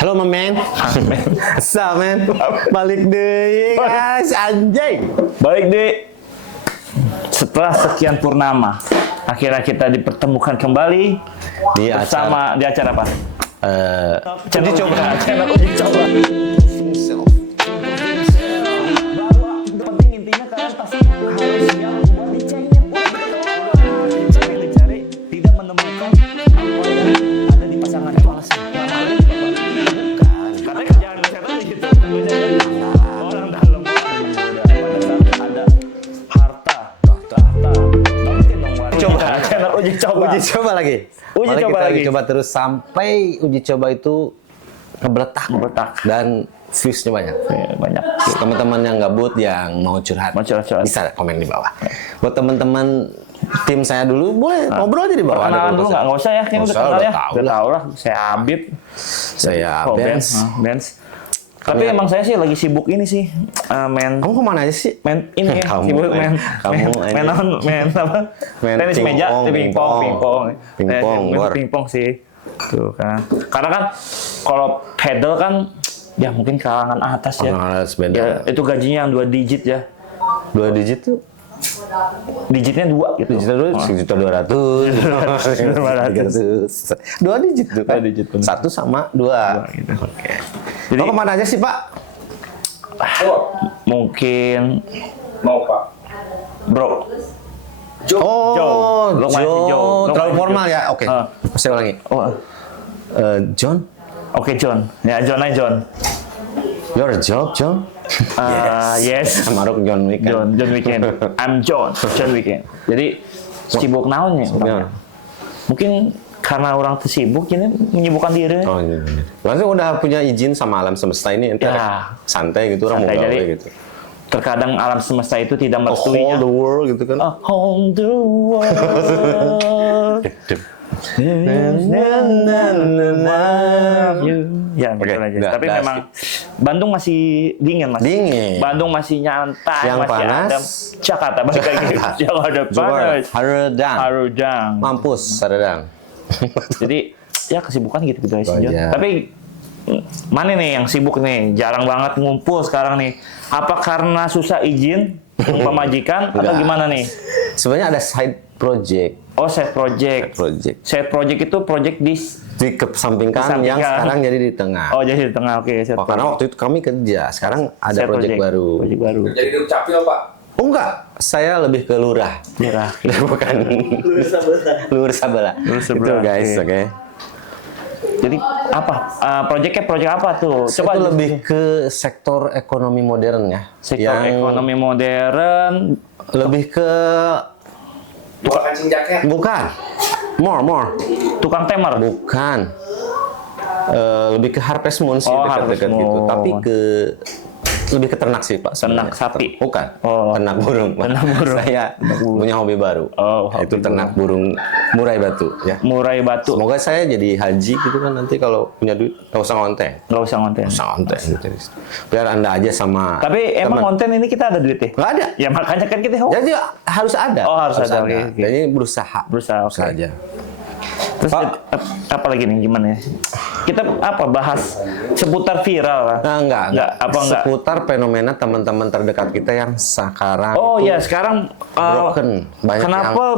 Halo men. What's up men? Balik deh guys, anjay. Balik deh. Setelah sekian purnama, akhirnya kita dipertemukan kembali bersama di acara apa? Uji coba. Channel uji coba. Penting intinya kalian pasti harus siap buat dicengin. Cari tidak menemukan apa yang ada di pasangan itu alasan. Bukan. Katanya kerjaan kesehatan gitu. Orang dalam pada saat ada harta. Mungkin dong Coba. channel uji coba. Uji coba lagi. Uji Mari coba kita lagi. uji coba terus sampai uji coba itu ngebeletak dan views-nya banyak. Ya, banyak. Teman-teman yang gabut yang mau curhat, bisa komen di bawah. Buat teman-teman tim saya dulu boleh ngobrol aja di bawah. Kenalan dulu nggak usah ya, kayaknya udah kenal ya. Tahu Udah lah. tahu lah. Saya Abib. Saya Benz. Benz. Tapi emang saya sih lagi sibuk ini sih, main Kamu kemana aja sih? ini ya, sibuk main apa? Tenis meja, pingpong bor. pingpong sih. Tuh kan. Karena kan kalau pedal kan ya mungkin kalangan atas ya. Kalangan atas beda. Ya, itu gajinya yang 2 digit ya. 2 digit tuh? Digitnya 2 gitu. Digitnya dulu 1.200.000. 2 digit tuh kan? 2 digit, bener. 1 sama 2. Gitu. Oke. Jadi Mau kemana aja sih Pak? mungkin Mau Pak? bro. Oh, Lo masih Joe. Lo Terlalu masih formal Joe. ya? Oke. Saya ulangi. Oh, John? oke John. Ya John aja John. Your job, John? Yes. Maruk John Wick kan? John Weekend. I'm John Weekend. Jadi sibuk naonnya. Iya. Mungkin karena orang tersibuk ini menyibukkan diri. Oh iya. Berarti udah punya izin sama alam semesta ini nanti Ya. santai gitu orang mau Santai, gawe jadi gitu. Terkadang alam semesta itu tidak Whole merestuinya. the world gitu kan. Whole the world. Ya, Oke, betul aja. udah, Tapi udah memang Bandung masih dingin, Mas. Dingin. Bandung masih nyantai, Yang masih panas? adem. Jakarta balik lagi. Jakarta panas. Haredang. Harudang. Mampus, Haredang. Jadi ya kesibukan gitu-gitu aja. Oh, iya. Tapi mana nih yang sibuk nih? Jarang banget ngumpul sekarang nih. Apa karena susah izin pemajikan atau Enggak. gimana nih? Sebenarnya ada side project. Oh, side project. Side project itu project Dikesampingkan yang sekarang jadi di tengah. Oh, jadi di tengah. Oke, side Karena project. waktu itu kami kerja, sekarang ada Side project baru. Project baru. Jadi di Dukcapil Pak? Oh enggak, saya lebih ke lurah. Lurah. Bukan. Lurah Sabala. Lurah Itu Sabala, guys, oke. oke. Jadi apa? Project apa tuh? Coba itu lebih ke sektor ekonomi modern ya. sektor ekonomi modern. Lebih ke Tukang kancing jaket? bukan. More. Tukang temer. Bukan. Lebih ke Harvest Moon sih Oh, dekat-dekat Harvest gitu. Moon. Tapi lebih ke ternak sih Pak. Ternak sebenarnya. sapi? Bukan. Oh. Ternak burung. Pak. Ternak burung. Saya punya hobi baru. Oh, hobi itu ternak burung murai batu ya. Murai batu. Semoga saya jadi haji gitu kan nanti kalau punya duit nggak usah ngonten. Nggak usah ngonten. Nggak usah ngonten. Gitu. Biar Anda aja sama Tapi emang teman. konten ini kita ada duitnya? Nggak ada. Ya makanya kan kita Jadi harus ada. Oh, harus ada. Oke. Jadi berusaha. Berusaha, oke. aja. Terus Pak. apa lagi nih gimana ya? Kita apa bahas seputar viral lah. Nah, enggak. Enggak? Seputar fenomena teman-teman terdekat kita yang sekarang Oh itu ya, sekarang broken. Banyak kenapa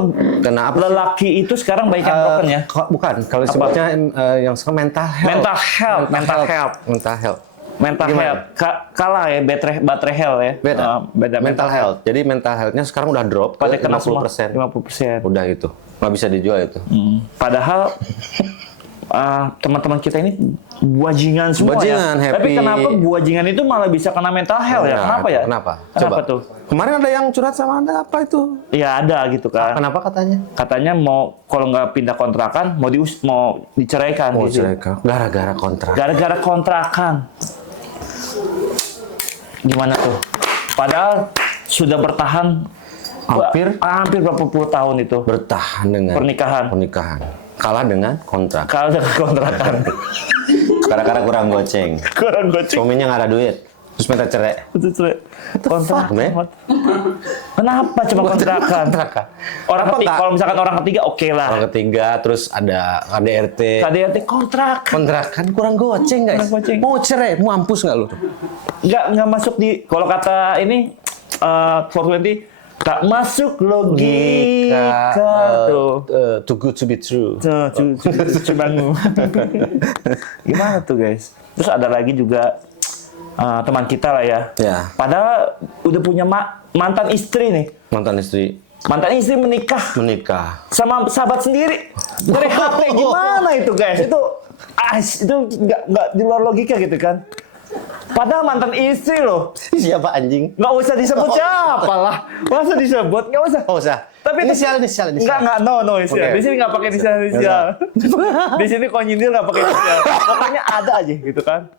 lelaki itu sekarang banyak yang broken ya? Bukan, kalau sebutnya yang sekarang mental health. Mental Gimana? health. Kalah ya baterai health ya. Beda. Beda mental health. Jadi mental health-nya sekarang udah drop ke Pada kena semua 50%. 50%. Udah gitu. Nggak bisa dijual itu. Padahal teman-teman kita ini buajingan semua Buajingan, ya. happy. Tapi kenapa buajingan itu malah bisa kena mental health ya? Kenapa ya? Kenapa? Kenapa Coba. tuh? Kemarin ada yang curhat sama Anda apa itu? Ya ada gitu kan. Kenapa katanya? Katanya mau kalau nggak pindah kontrakan mau diceraikan Oh, gitu. gara-gara kontrak. Gara-gara kontrakan. Gimana tuh? Padahal sudah bertahan hampir berapa puluh tahun itu Bertahan dengan pernikahan. Kalah dengan kontrak. Kalau dengan kontrakan. Gara-gara kurang goceng. Kurang goceng. Suaminya nggak ada duit. Terus minta cerai. Itu cerai. Kontrak. fuck, man? Kenapa cuma kontrakan? Orang Apa ketiga, enggak? kalau misalkan orang ketiga oke lah. Orang ketiga, terus ada KDRT. KDRT kontrak. Kontrakan kurang goceng guys. Kurang goceng. Mau cerai, mau mampus nggak lu? Nggak masuk di, kalau kata ini 420 tak masuk logika tuh. Too good to be true. Tuh, cuman gimana tuh guys? Terus ada lagi juga teman kita lah ya. Ya. Padahal udah punya mantan istri nih. Mantan istri Mantan istri menikah menikah. sama sahabat sendiri dari HP. Gimana itu guys? Itu nggak di luar logika gitu kan? Padahal mantan istri loh. Siapa anjing? Nggak usah disebut siapa lah. Masa disebut? Nggak usah. Oh, usah. Tapi inisial. Nggak, no inisial. Oke. Di sini nggak pakai inisial. Di sini kalau nyindir nggak pakai inisial. Pokoknya ada aja gitu kan.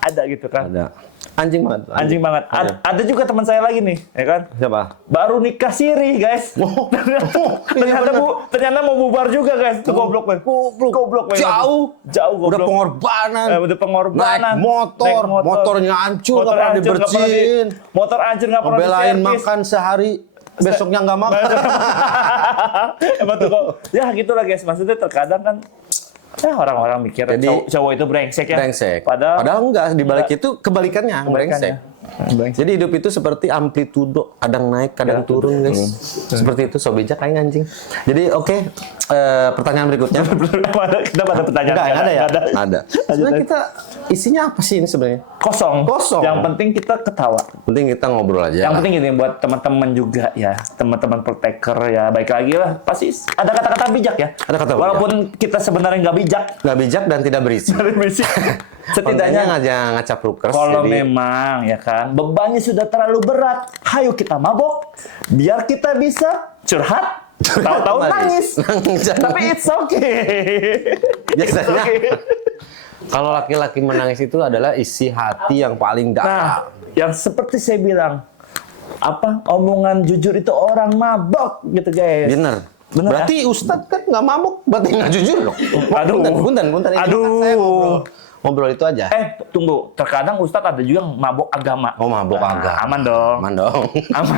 Ada gitu kan. Ada. Anjing banget. Anjing banget. Ada juga teman saya lagi nih, ya kan? Siapa? Baru nikah siri, guys. Ternyata mau bubar juga, guys. Itu goblok, man. Goblok, man. Jauh goblok. Udah pengorbanan. Udah pengorbanan. Naik motor. Motornya hancur, nggak pernah dibersihin. Motor hancur nggak pernah Belain diservis. makan sehari, besoknya nggak makan. Emang tuh kok. Ya gitulah guys. Maksudnya terkadang kan orang-orang mikir Jadi, cowok itu brengsek ya. Brengsek. Padahal enggak, dibalik itu kebalikannya, brengsek. Brengsek. Jadi hidup itu seperti amplitudo, kadang naik, kadang turun, guys. Seperti itu, so bijak kayak anjing. Jadi oke, pertanyaan berikutnya. Kita pada pertanyaan. Enggak ada ya? Ada. Ada. Sebenarnya kita isinya apa sih ini sebenarnya? Kosong. Yang penting kita ketawa. Penting kita ngobrol aja. Yang penting gini buat teman-teman juga ya, teman-teman Pertaker ya, baik lagi lah. Pasti ada kata-kata bijak ya. Ada kata bijak. Walaupun kita sebenarnya nggak bijak. Nggak bijak dan tidak berisi. Setidaknya aja ngacap rukers. kalau jadi memang ya kan bebannya sudah terlalu berat, hayu kita mabok biar kita bisa curhat. Tahu-tahu nangis. Tapi it's okay. biasanya It's okay. kalau laki-laki menangis itu adalah isi hati yang paling dalam. Nah, yang seperti saya bilang, omongan jujur itu orang mabok gitu guys. Bener. Berarti Ustadz kan nggak mabuk, berarti nggak jujur dong. Aduh. Punten. Ini Aduh. kan saya ngobrol itu aja. Tunggu. Terkadang Ustadz ada juga yang mabok agama. Oh, mabok agama. Aman dong. Aman dong. Aman.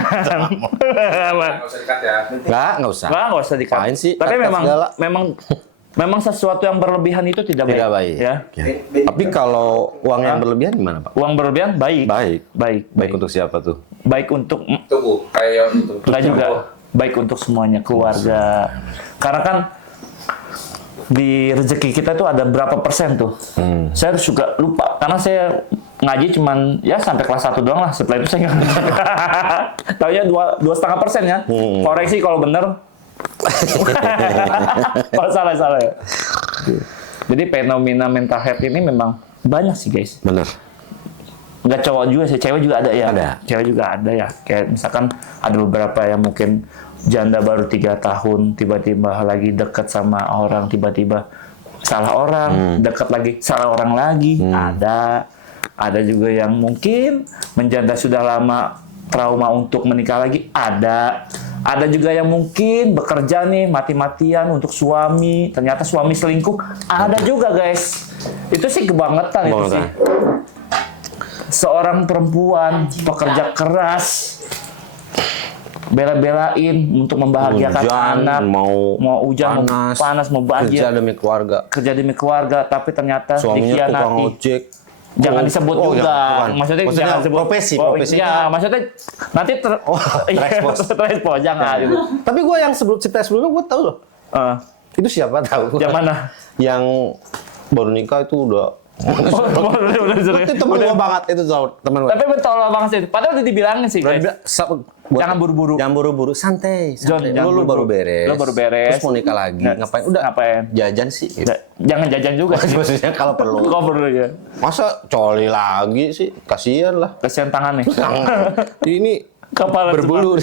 Nggak usah dikat ya. Nggak usah. Nggak usah dikasih. Apain sih? Tapi Kata memang sesuatu yang berlebihan itu tidak baik. Tidak baik. Ya. Tapi kalau uang yang berlebihan gimana, Pak? Uang berlebihan baik. Baik untuk siapa tuh? Baik untuk Tunggu, kayak itu. enggak juga. Baik untuk semuanya, keluarga. Karena kan di rezeki kita tuh ada berapa persen tuh. Saya juga lupa karena saya ngaji cuman ya sampai kelas 1 doang lah. Setelah itu saya nggak. Taunya 2,5% ya. Koreksi kalau bener. Kalau salah ya. Jadi fenomena mental health ini memang banyak sih guys. Bener. Nggak cowok juga sih, cewek juga ada ya. Ada. Cewek juga ada ya. Kayak misalkan ada beberapa yang mungkin janda baru 3 tahun, tiba-tiba lagi dekat sama orang, tiba-tiba salah orang, dekat lagi, salah orang lagi. Ada juga yang mungkin menjanda sudah lama, trauma untuk menikah lagi. Ada juga yang mungkin bekerja nih mati-matian untuk suami, ternyata suami selingkuh. Ada juga guys. Itu sih kebangetan itu sih. Seorang perempuan pekerja keras, bela-belain untuk membahagiakan anak, mau hujan, mau panas, mau banjir, kerja demi keluarga, tapi ternyata suaminya tukang dikhianati. ojek. Jangan disebut juga. Maksudnya jangan disebut profesinya. Ya, maksudnya nanti terekspos jangan gitu. Tapi gue yang cerita sebelumnya gue tahu loh. Itu siapa tahu? Yang mana? Yang baru nikah itu udah. Itu temen gue banget, itu temen gue. Tapi betul banget sih. Padahal udah dibilangin sih guys. Jangan buru-buru. Jangan buru-buru, santai. Lu buru-buru. baru beres. Terus mau nikah lagi, ngapain? Jajan sih. Gitu. Jangan jajan juga. Maksudnya kalau perlu. Kok perlu ya? Masa coli lagi sih? Kasian lah. Kasihan tangan nih. Ini Kepala berbulu.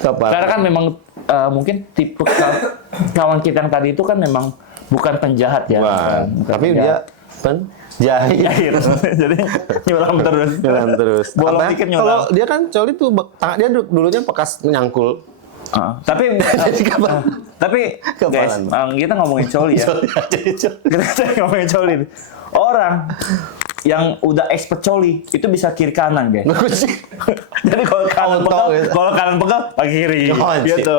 Karena kan memang mungkin tipe kawan kita yang tadi itu kan memang bukan penjahat ya. Tapi dia penjahit. Jadi nyulam terus. Bolong dikit nyulam. Kalau dia kan coli tuh dia dulunya bekas nyangkul. Tapi guys, kita ngomongin coli ya. Kita ngomongin coli. Orang yang udah expert coli itu bisa kiri kanan, guys. Jadi kalau kanan pegang pakai kiri gitu.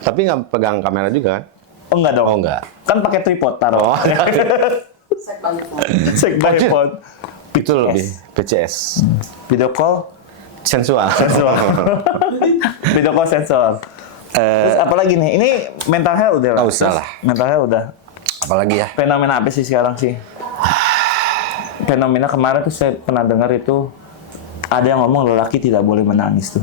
Tapi nggak pegang kamera juga kan? Oh enggak dong. Oh enggak. Kan pakai tripod taruh. Sek by phone. Itu lebih PCS. Video call Sensual. Video call sensor. Terus apalagi nih? Ini mental health udah. Nggak usah lah. Mental health udah. Apalagi ya? Fenomena apa sih sekarang sih? Fenomena kemarin tuh saya pernah dengar itu ada yang ngomong lelaki tidak boleh menangis tuh.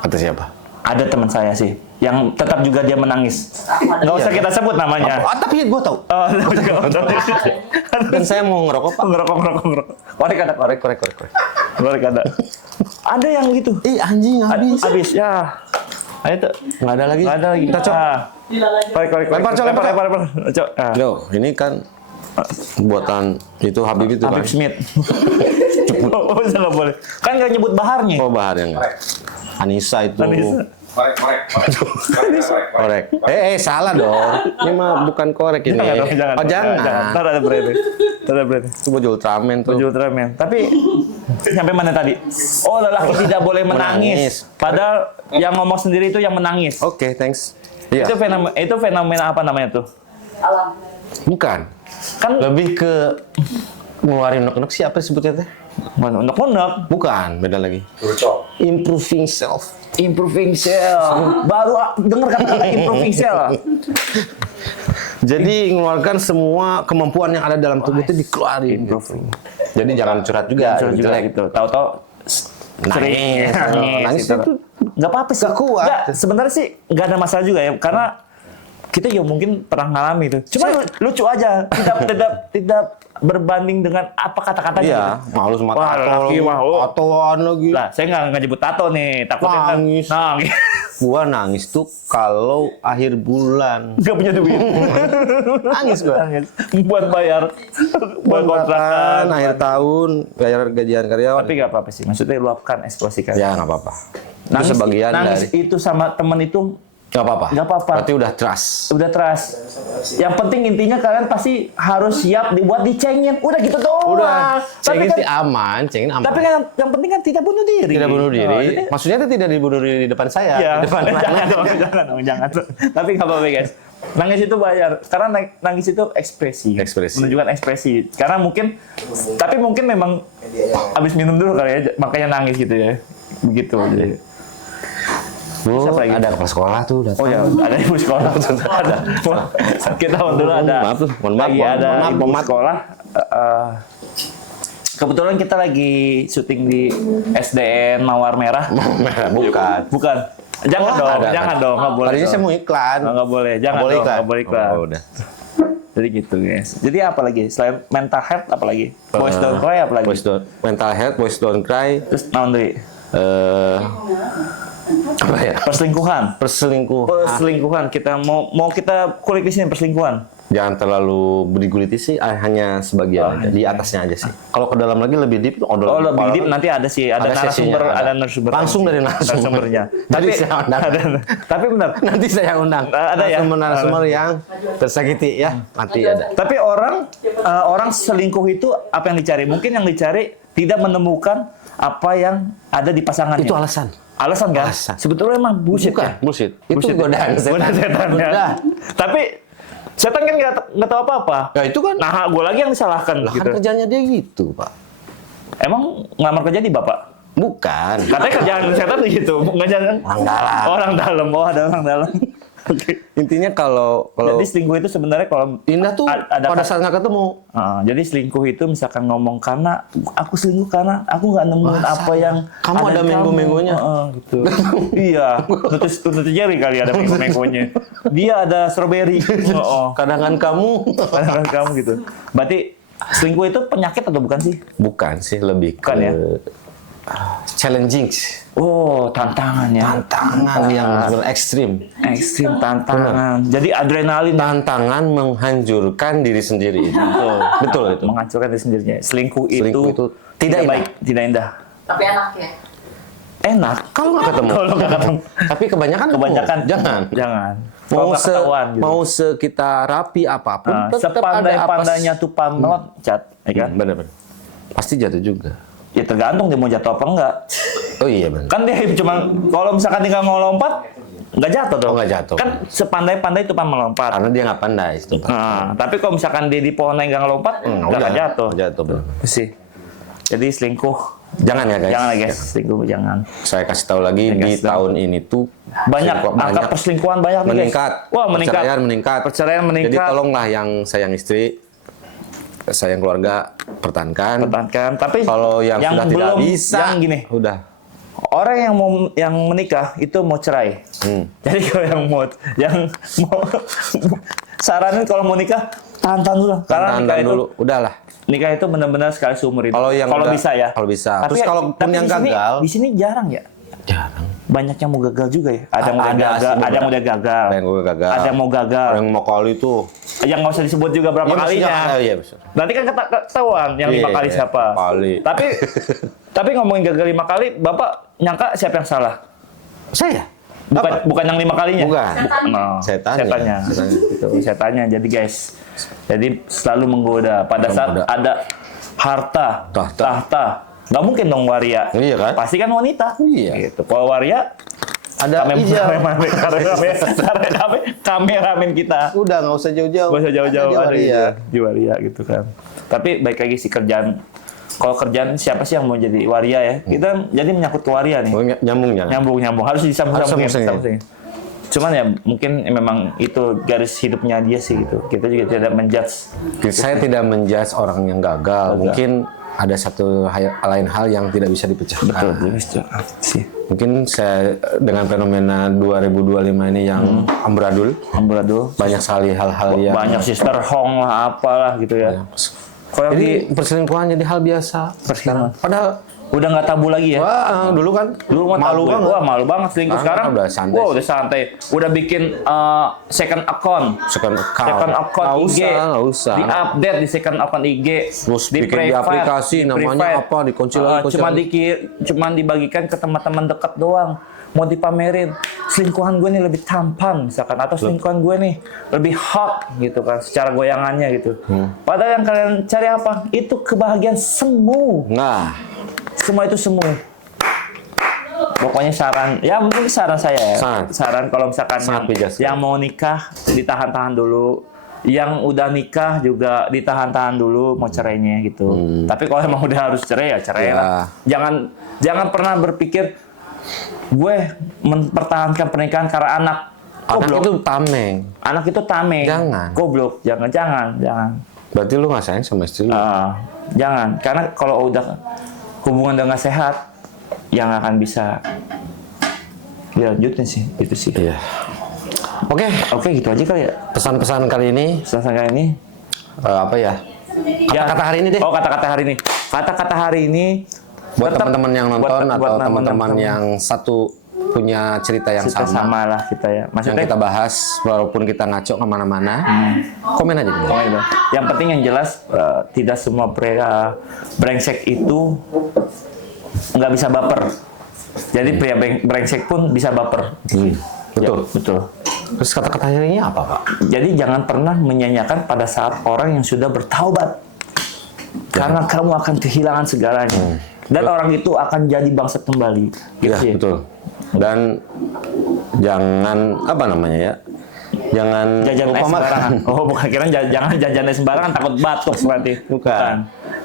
Kata siapa? Ada teman saya sih yang tetap juga dia menangis. Nggak usah kita sebut namanya. Tapi gue tahu. Dan saya mau ngerokok pak. Ngerokok. Korek ada. Ada yang gitu. Anjing Habis ya. Ayo tuh. Nggak ada lagi. Kita coba. Korek. Lempar. Loh, ini kan buatan itu Habib itu kan. Habib Smith. Oh, nggak boleh. Kan nggak nyebut baharnya. Oh, baharnya nggak. Anissa itu. Korek. Salah dong. Ini mah bukan korek ini. Jangan. Ntar ada brand. Itu baju Ultraman tuh. Baju Ultraman. Tapi sampai mana tadi? Oh, lelaki tidak boleh menangis. Padahal yang ngomong sendiri itu yang menangis. Oke, thanks. Iya. Itu fenomena apa namanya tuh? Alam. Bukan. Kan Lebih ke ngeluarin unek-unek siapa sebutnya teh? unek-unek. Bukan, beda lagi. Improving self. Baru dengar kata improving self. Jadi mengeluarkan semua kemampuan yang ada dalam tubuh itu dikeluarin. Jadi jangan curhat juga. Gitu. Tahu-tahu Nangis gitu. itu Nggak apa-apa sih. nggak kuat. Nggak, sebenarnya sih nggak ada masalah juga ya, karena kita ya mungkin pernah ngalami itu. Cuma lucu aja, tidak berbanding dengan apa kata-katanya. Iya, gitu. malu sama Wah, tato. laki mah, Tatoan lagi. Lah, saya nggak nyebut tato nih, takutnya kan Nangis. nangis. Gua nangis tuh kalau akhir bulan. Nggak punya duit. Nangis gua. Nangis. Buat bayar kontrakan, akhir tahun, bayar gajian karyawan. Tapi nggak apa-apa sih, maksudnya luapkan ekspresikan. Ya nggak apa-apa. Nangis, Itu sebagian nangis dari. itu sama temen itu Nggak apa-apa. nggak apa-apa. Berarti udah trust. Udah trust. Yang penting intinya kalian pasti harus siap dibuat dicengin. Udah gitu doang. Udah. Tapi Cengin kan, sih aman, cengin aman. tapi kan yang penting kan tidak bunuh diri. Tidak bunuh diri. Oh, jadi- Maksudnya itu tidak dibunuh diri di depan saya. Ya, Di depan jangan. Tapi nggak apa-apa guys. Nangis itu bayar. Karena nangis itu ekspresi. Ekspresi. Menunjukkan ekspresi. Karena mungkin, tapi mungkin memang habis minum dulu kali ya, makanya nangis gitu ya. Begitu. Jadi. Siapa lagi? Ada kepala sekolah tuh datang. Oh ya, ada ibu sekolah. Ada. Kita dulu ada. Mohon maaf. Ada ibu Mohon maaf. sekolah. Kebetulan kita lagi syuting di SDN Mawar Merah. Bukan. Jangan dong, jangan dong, nggak boleh. Tadinya dong. saya mau iklan. Nggak boleh, jangan Nggak boleh dong, iklan. nggak boleh iklan. Oh, udah. Jadi gitu guys. Jadi apa lagi? Selain mental health apa lagi? Boys don't cry apa lagi? Mental health, boys don't cry. Terus naon deui? Apa ya? Perselingkuhan. Kita mau kita kulik di sini perselingkuhan. Jangan terlalu berguliti sih, hanya sebagian aja, di atasnya aja sih. Kalau ke dalam lagi lebih deep, Lebih deep nanti ada sih, ada sesinya, narasumber. Langsung dari narasumbernya. Tapi saya undang. tapi benar. Nanti saya undang. Ada ya? Narasumber yang tersakiti ya, nanti ada. Tapi orang selingkuh itu apa yang dicari? Mungkin yang dicari tidak menemukan apa yang ada di pasangannya. Itu alasan. Alasan kan? Alasan. Sebetulnya emang bullshit. Bukan, ya? bullshit. Itu Bullshit. godaan setan. Ya. Udah. Tapi setan kan nggak tahu apa-apa. Ya itu kan. Nah, gue lagi yang disalahkan. Lah Gitu. kan kerjanya dia gitu, Pak. Emang ngelamar kerja di bapak? Bukan. Katanya kerjaan setan tuh gitu. Ngejalan Orang dalam. orang dalam. Oh, ada orang dalam. Oke. Intinya kalau Jadi selingkuh itu sebenarnya kalau Indah tuh ada pada saat nggak ketemu. jadi selingkuh itu misalkan ngomong karena aku selingkuh karena aku nggak nemuin apa yang kamu ada di minggu-minggunya. gitu. Iya, nutus jari kali ada minggu-minggunya. Dia ada strawberry. Kadang-kadang kamu. Kadang-kadang kamu gitu. Berarti selingkuh itu penyakit atau bukan sih? Bukan sih, lebih Bukan ke ya? challenging. Oh, tantangan ya. Tantangan yang ekstrim. Ekstrim tantangan. Jadi adrenalin. Tantangan menghancurkan diri sendiri. Betul itu. Menghancurkan diri sendirinya. Selingkuh Selingkuh itu itu tidak baik, tidak indah. Tapi enak ya. enak. Kalau nggak ketemu. Kalau nggak ketemu. Tapi kebanyakan Jangan. Kalau nggak ketahuan gitu. Mau kita rapi apapun, tetap ada Sepandai-pandainya tuh meloncat, ya kan? Benar-benar. Pasti jatuh juga. Ya tergantung dia mau jatuh apa enggak. Oh iya benar. Kan dia cuma kalau misalkan tinggal mau lompat, nggak jatuh dong. Oh, nggak jatuh. Kan sepandai-pandai tuh melompat. Karena dia nggak pandai. Nah, tapi kalau misalkan dia di pohon yang nggak lompat, nggak jatuh. Jatuh benar. Sih. Jadi selingkuh. Jangan ya guys. Jangan lah guys, selingkuh jangan. Saya kasih tahu lagi di tahun ini tuh Angka perselingkuhan banyak nih guys. meningkat. Wah meningkat. Perceraian meningkat. Jadi meningkat. tolonglah yang sayang istri, sayang keluarga, pertahankan. Tapi Kalau yang sudah belum, tidak bisa, yang gini. udah. Orang yang menikah itu mau cerai. Jadi kalau yang mau saranin kalau mau nikah tahan dulu. Karena nikah itu dulu, udahlah. Nikah itu benar-benar sekali seumur hidup. Kalau bisa ya. Kalau bisa. Tapi Terus kalaupun yang gagal, di sini jarang ya. jarang. Banyak yang mau gagal juga ya. Ada yang udah gagal, ada yang udah gagal. Ada yang gagal. Ada yang mau gagal. Yang mau kali tuh. Yang nggak usah disebut juga berapa kalinya. Iya, Nanti kan ketahuan yang 5 kali siapa. Kali. Tapi ngomongin gagal 5 kali, Bapak nyangka siapa yang salah? Saya. Bukan yang 5 kalinya. Bukan. Setannya. Gitu, setannya. Jadi guys, selalu menggoda. Pada saat ada harta, tahta, nggak mungkin dong waria. Iya kan? Pasti kan wanita. Iya. Gitu. Kalau waria ada kameramen kita. Udah nggak usah jauh-jauh. Nggak usah jauh-jauh. Ada di waria gitu kan. Tapi baik lagi sih kerjaan. Kalau kerjaan siapa sih yang mau jadi waria ya? Kita jadi menyangkut ke waria nih. Oh, nyambung. Harus disambung-sambungin. Sambung. Cuman ya mungkin memang itu garis hidupnya dia sih gitu. Kita juga tidak menjudge. Saya tidak menjudge orang yang gagal. Mungkin ada satu lain hal yang tidak bisa dipecahkan. Betul. Sih. Mungkin saya dengan fenomena 2025 ini yang amburadul. Banyak sekali hal-hal yang banyak sister hong lah apalah gitu ya. Jadi perselingkuhan jadi hal biasa. Padahal udah nggak tabu lagi ya. Wah, dulu malu banget. Wah, malu banget selingkuh. Sekarang udah santai. Wah, udah santai. Udah bikin second account IG. Nggak usah. Di-update di second account IG. Terus bikin di aplikasi namanya apa, dikunci. Cuma dibagikan ke teman-teman dekat doang. Mau dipamerin, selingkuhan gue nih lebih tampan misalkan, atau selingkuhan gue nih lebih hot gitu kan, secara goyangannya gitu. Padahal yang kalian cari apa? Itu kebahagiaan semu. Nah, semua itu semu. Pokoknya mungkin saran saya ya. Saran kalau misalkan yang mau nikah ditahan-tahan dulu. Yang udah nikah juga ditahan-tahan dulu mau cerainya gitu. Tapi kalau emang udah harus cerai ya cerai lah. Jangan pernah berpikir gue mempertahankan pernikahan karena anak. Anak itu tameng. Anak itu tameng. Jangan. Goblok. Jangan. Berarti lu nggak sayang sama istri lu? Jangan. Karena kalau udah hubungan udah nggak sehat, yang akan bisa dilanjutin sih. Itu sih. Iya. Oke, gitu aja kali ya. Pesan-pesan kali ini. Apa ya? Kata-kata hari ini deh. Kata-kata hari ini. Kata-kata hari ini. Buat teman-teman yang nonton atau teman-teman yang satu punya cerita yang sama lah kita ya. Maksudnya yang kita bahas walaupun kita ngaco kemana-mana, komen aja. Yang penting yang jelas tidak semua pria brengsek itu nggak bisa baper. Jadi pria brengsek pun bisa baper. Betul. Terus kata-kata hari ini apa, Pak? Jadi jangan pernah menyanyiakan pada saat orang yang sudah bertaubat. Karena kamu akan kehilangan segalanya. Dan orang itu akan jadi bangsat kembali. Iya, betul. Dan jangan jangan jajan es sembarangan. Bukan, kira jangan jajannya sembarangan takut batuk berarti. Bukan.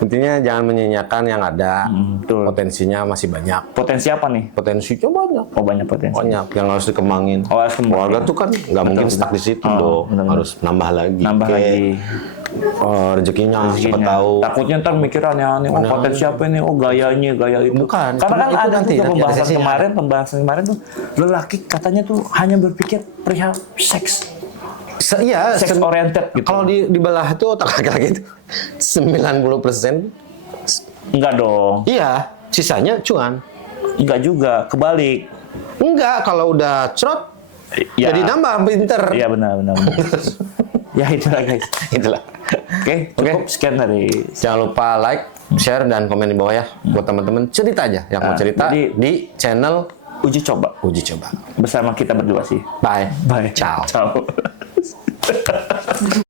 Intinya jangan menyanyiakan yang ada. Potensinya masih banyak. Potensi apa nih? Potensinya banyak. Banyak potensi. Banyak yang harus dikembangin. Keluarga tuh kan nggak mungkin stuck di situ dong. Harus nambah lagi. Rezekinya siapa tahu. Takutnya ntar mikir aneh-aneh. Potensi apa ini? Gayanya, gaya itu. Bukan. Karena kan itu ada nanti, pembahasan kemarin tuh lelaki katanya tuh hanya berpikir perihal seks. Iya, seks oriented gitu. Kalau dibelah tuh otak laki-laki itu 90% enggak dong. Iya, sisanya cuan. Enggak juga, kebalik. Enggak, kalau udah crot jadi nambah pinter. Iya benar. Ya itulah guys. Itulah. Oke, cukup sekian dari Jangan lupa like, share, dan komen di bawah ya. Buat teman-teman cerita aja yang mau cerita jadi- di channel uji coba Uji Coba. bersama kita berdua sih. Bye. Bye. Ciao. Ciao.